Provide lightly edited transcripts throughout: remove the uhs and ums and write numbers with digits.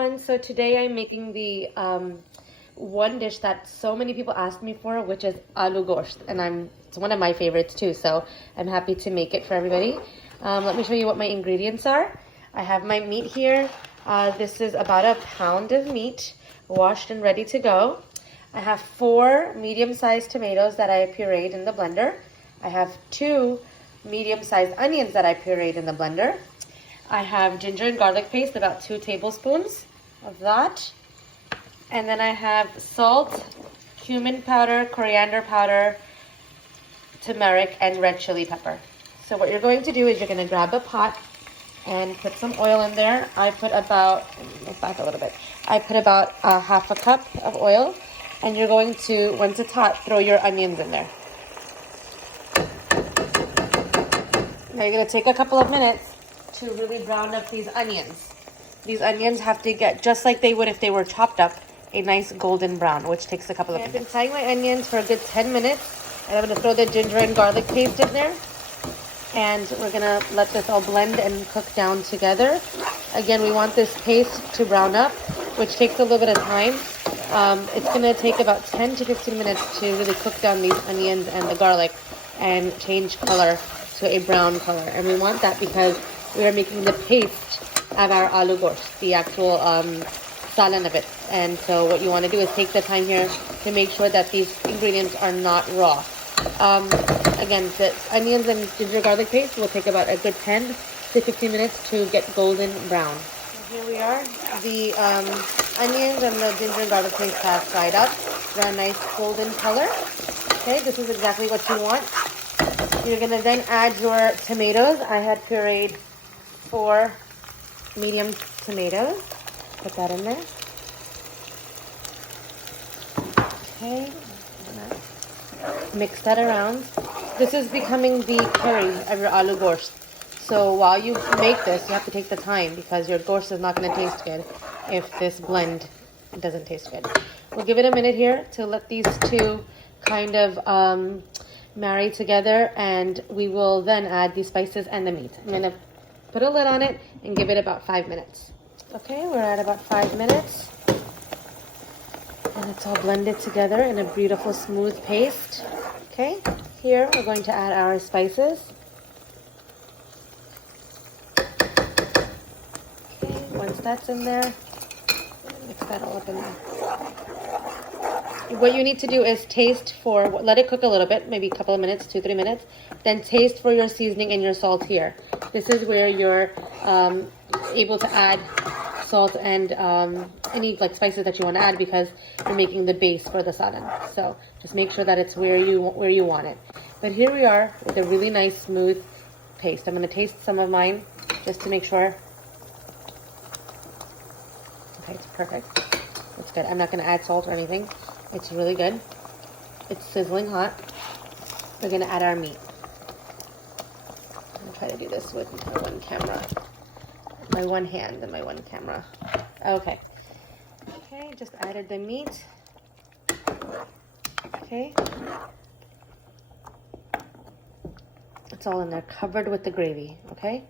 everyone. So today I'm making the one dish that so many people asked me for, which is Aloo Gosht, and it's one of my favorites too, so I'm happy to make it for everybody. Let me show you what my ingredients are. I have my meat here. This is about a pound of meat, washed and ready to go. I have 4 medium-sized tomatoes that I pureed in the blender. I have 2 medium-sized onions that I pureed in the blender. I have ginger and garlic paste, about 2 tablespoons of that. And then I have salt, cumin powder, coriander powder, turmeric, and red chili pepper. So what you're going to do is you're going to grab a pot and put some oil in there. I put about, back a little bit. I put about half a cup of oil, and you're going to, once it's hot, throw your onions in there. Now you're going to take a couple of minutes to really brown up these onions. These onions have to get, just like they would if they were chopped up, a nice golden brown, which takes a couple of minutes. I've been frying my onions for a good 10 minutes, and I'm going to throw the ginger and garlic paste in there. And we're going to let this all blend and cook down together. Again, we want this paste to brown up, which takes a little bit of time. It's going to take about 10 to 15 minutes to really cook down these onions and the garlic and change color to a brown color. And we want that because we are making the paste of our aloo gosht, the actual salan of it. And so what you want to do is take the time here to make sure that these ingredients are not raw. Again, the onions and ginger garlic paste will take about a good 10 to 15 minutes to get golden brown. And here we are. The onions and the ginger and garlic paste have fried up. They're a nice golden color. Okay, this is exactly what you want. You're going to then add your tomatoes. I had pureed 4 medium tomatoes. Put that in there. Okay. Mix that around. This is becoming the curry of your aloo gosht. So while you make this, you have to take the time because your gosht is not going to taste good if this blend doesn't taste good. We'll give it a minute here to let these two kind of marry together, and we will then add the spices and the meat. I'm going to put a lid on it and give it about 5 minutes. Okay, we're at about 5 minutes. And it's all blended together in a beautiful smooth paste. Okay, here we're going to add our spices. Okay, once that's in there, mix that all up in there. What you need to do is taste for, let it cook a little bit, maybe a couple of minutes, 2-3 minutes. Then taste for your seasoning and your salt here. This is where you're able to add salt and any like spices that you want to add because you're making the base for the salan. So just make sure that it's where you want it. But here we are with a really nice smooth paste. I'm going to taste some of mine just to make sure. Okay, it's perfect. It's good. I'm not going to add salt or anything. It's really good. It's sizzling hot. We're going to add our meat. I'm going to try to do this with my one camera. My one hand and my one camera. Okay. Okay, just added the meat. Okay. It's all in there, covered with the gravy. Okay.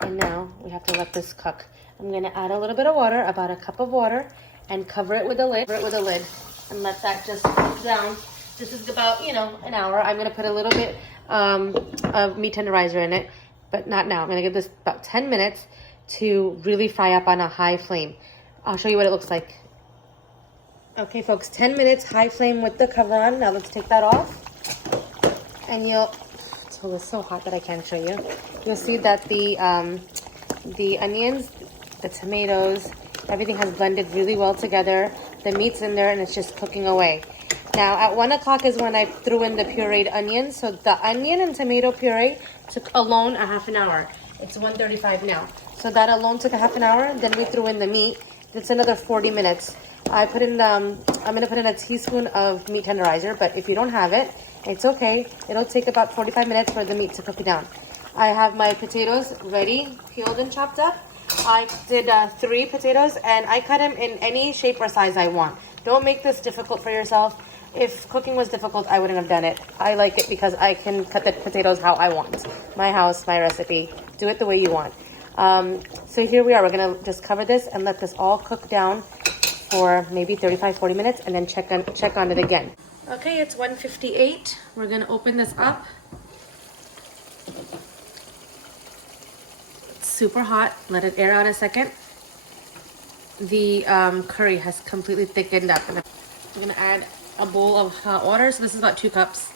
And now we have to let this cook. I'm going to add a little bit of water, about a cup of water, and cover it with a lid. And let that just cook down. This is about, an hour. I'm going to put a little bit of meat tenderizer in it, but not now. I'm going to give this about 10 minutes to really fry up on a high flame. I'll show you what it looks like. Okay, folks, 10 minutes, high flame with the cover on. Now let's take that off. And it's so hot that I can't show you. You'll see that the onions, the tomatoes, everything has blended really well together. The meat's in there and it's just cooking away. Now at 1 o'clock is when I threw in the pureed onions. So the onion and tomato puree took alone a half an hour. It's 1:35 now. So that alone took a half an hour. Then we threw in the meat. It's another 40 minutes. I'm going to put in a teaspoon of meat tenderizer, but if you don't have it, it's okay. It'll take about 45 minutes for the meat to cook down. I have my potatoes ready, peeled and chopped up. I did 3 potatoes, and I cut them in any shape or size I want. Don't make this difficult for yourself. If cooking was difficult, I wouldn't have done it. I like it because I can cut the potatoes how I want. My house, my recipe. Do it the way you want. So here we are. We're gonna just cover this and let this all cook down for maybe 35-40 minutes, and then check on it again. Okay, it's 1:58. We're gonna open this up. It's super hot. Let it air out a second. The curry has completely thickened up. I'm gonna add a bowl of hot water. So this is about 2 cups,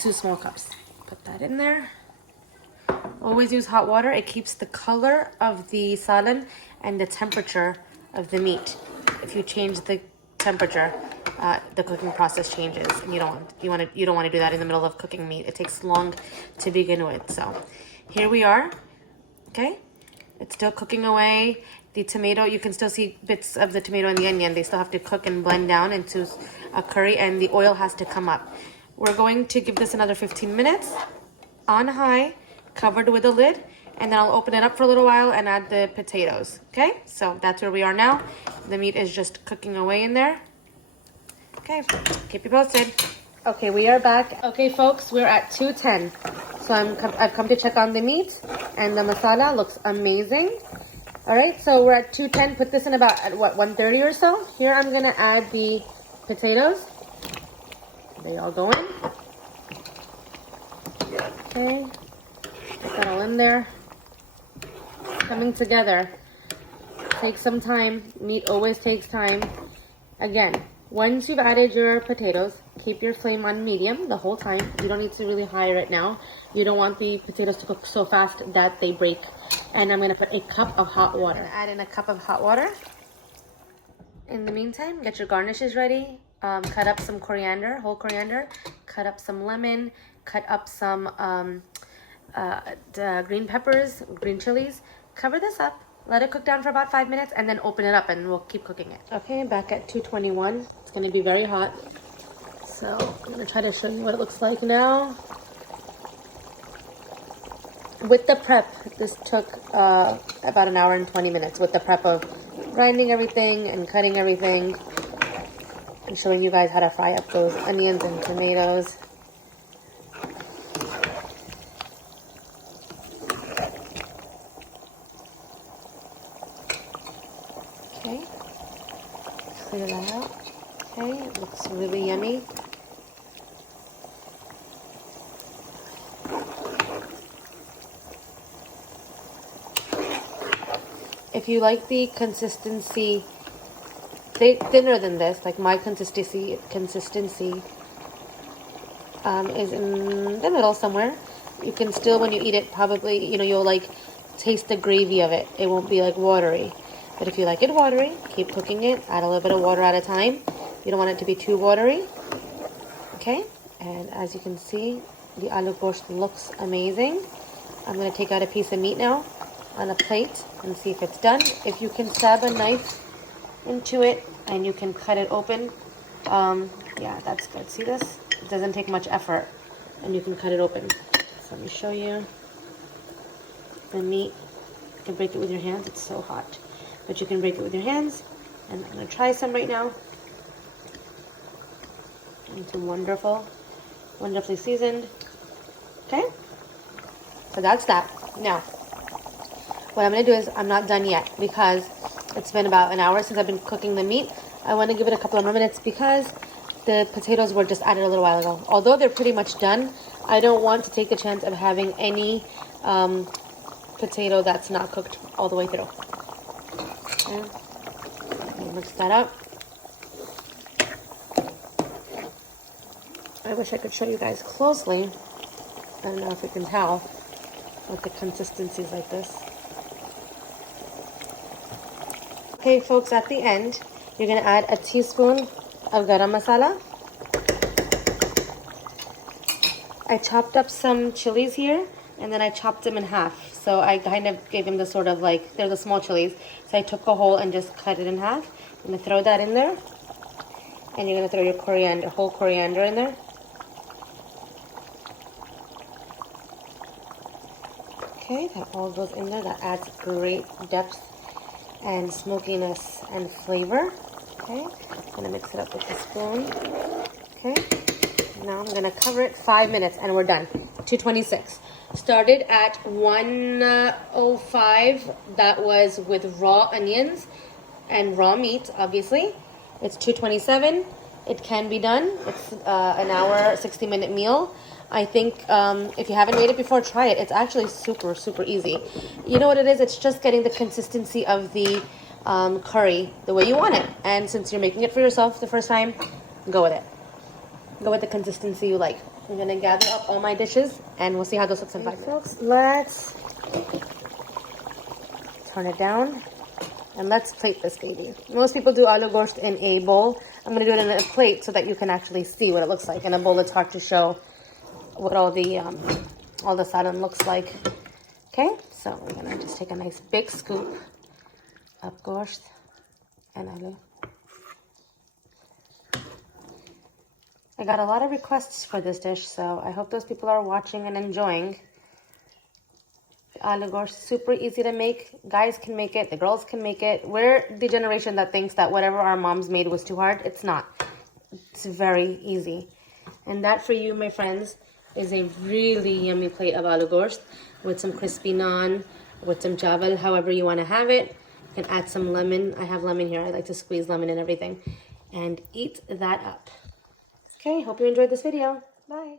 2 small cups. Put that in there. Always use hot water. It keeps the color of the salan and the temperature of the meat. If you change the temperature, the cooking process changes, and you don't want to do that in the middle of cooking meat. It takes long to begin with. So here we are. Okay, it's still cooking away. The tomato, you can still see bits of the tomato and the onion. They still have to cook and blend down into a curry, and the oil has to come up. We're going to give this another 15 minutes on high, covered with a lid, and then I'll open it up for a little while and add the potatoes. Okay, so that's where we are now. The meat is just cooking away in there. Okay, keep you posted. Okay, we are back. Okay, folks, we're at 2:10. So I've come to check on the meat, and the masala looks amazing. All right, so we're at 2:10. Put this in about at what, 1:30 or so. Here I'm gonna add the potatoes. They all go in. Okay, put that all in there. Coming together. Takes some time. Meat always takes time. Again, once you've added your potatoes, keep your flame on medium the whole time. You don't need to really high it now. You don't want the potatoes to cook so fast that they break. And I'm gonna put a cup of hot water. Add in a cup of hot water. In the meantime, get your garnishes ready. Cut up some coriander, whole coriander. Cut up some lemon. Cut up some green peppers, green chilies. Cover this up. Let it cook down for about 5 minutes, and then open it up, and we'll keep cooking it. Okay, back at 2:21. It's gonna be very hot. So I'm gonna try to show you what it looks like now. With the prep, this took about an hour and 20 minutes with the prep of grinding everything and cutting everything and showing you guys how to fry up those onions and tomatoes. Okay, clear that out. Okay, it looks really yummy. If you like the consistency thinner than this, like my consistency is in the middle somewhere. You can still, when you eat it, probably, you'll like taste the gravy of it. It won't be like watery. But if you like it watery, keep cooking it. Add a little bit of water at a time. You don't want it to be too watery. Okay, and as you can see, the aloo gosht looks amazing. I'm going to take out a piece of meat now on a plate and see if it's done. If you can stab a knife into it and you can cut it open, yeah, that's good. See this? It doesn't take much effort, and you can cut it open. So let me show you the meat. You can break it with your hands. It's so hot, but you can break it with your hands. And I'm going to try some right now. It's wonderfully seasoned. Okay, so that's that. Now, what I'm going to do is, I'm not done yet because it's been about an hour since I've been cooking the meat. I want to give it a couple of more minutes because the potatoes were just added a little while ago. Although they're pretty much done, I don't want to take the chance of having any potato that's not cooked all the way through. Okay. Mix that up. I wish I could show you guys closely. I don't know if you can tell what the consistency is like this. Okay, folks, at the end, you're going to add a teaspoon of garam masala. I chopped up some chilies here, and then I chopped them in half. So I kind of gave them the sort of like, they're the small chilies. So I took a whole and just cut it in half. I'm going to throw that in there. And you're going to throw your coriander, whole coriander in there. Okay, that all goes in there. That adds great depth and smokiness and flavor. Okay, I'm going to mix it up with the spoon. Okay, now I'm going to cover it 5 minutes and we're done. 226. Started at 105. That was with raw onions and raw meat, obviously. It's 227. It can be done. It's an hour, 60-minute meal. I think if you haven't made it before, try it. It's actually super, super easy. You know what it is? It's just getting the consistency of the curry the way you want it. And since you're making it for yourself the first time, go with it. Go with the consistency you like. I'm going to gather up all my dishes, and we'll see how this looks in 5 minutes. Let's turn it down, and let's plate this baby. Most people do aloo gosht in a bowl. I'm going to do it in a plate so that you can actually see what it looks like. In a bowl, it's hard to show what all the saran looks like. Okay, so we're going to just take a nice big scoop of gosht and aloo. I got a lot of requests for this dish, so I hope those people are watching and enjoying. Aloo gosht, super easy to make. Guys can make it, the girls can make it. We're the generation that thinks that whatever our moms made was too hard. It's not. It's very easy. And that for you, my friends, is a really yummy plate of aloo gosht with some crispy naan, with some chawal, however you want to have it. You can add some lemon. I have lemon here. I like to squeeze lemon and everything. And eat that up. Okay, hope you enjoyed this video. Bye.